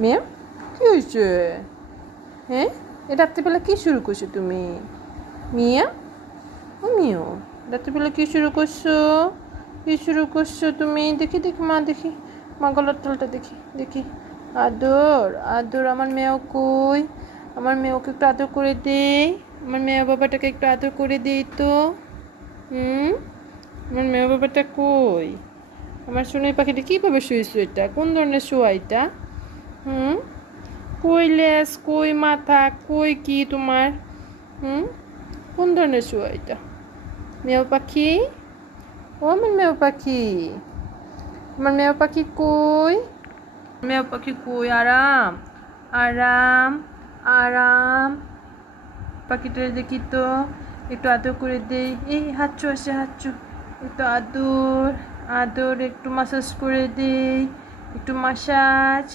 মেয়ে কি হয়েছে? হ্যাঁ, এ রাত্রিবেলা কি শুরু করছো তুমি? মিয়া, ও মিও, রাত্রিবেলা কি শুরু করছো? কি শুরু করছো তুমি? দেখি দেখি মা, দেখি মা গলার তলটা দেখি দেখি। আদর আদর, আমার মেয়েও কই? আমার মেয়েকে একটু আদর করে দেই। আমার মেয়ে বাবাটাকে একটু আদর করে দেই তো। হুম, আমার মেয়ে বাবাটা কই? আমার সোনাই পাখিটা কীভাবে শুয়েছো? এটা কোন ধরনের শোয়া এটা? হুম, কই লেজ, কই মাথা, কই কি তোমার? হুম, কোন ধরনের শোয়া এটা? মেয় পাখি, ও আমার মেয় পাখি, আমার মেয় পাখি কই? মেয় পাখি কই? আরাম আরাম আরাম। পাখিটারে দেখি তো, একটু আদর করে দেই। এই হাঁচু আসে, হাঁচু। একটু আদর আদর, একটু মাসাজ করে দেই, একটু মাসাজ।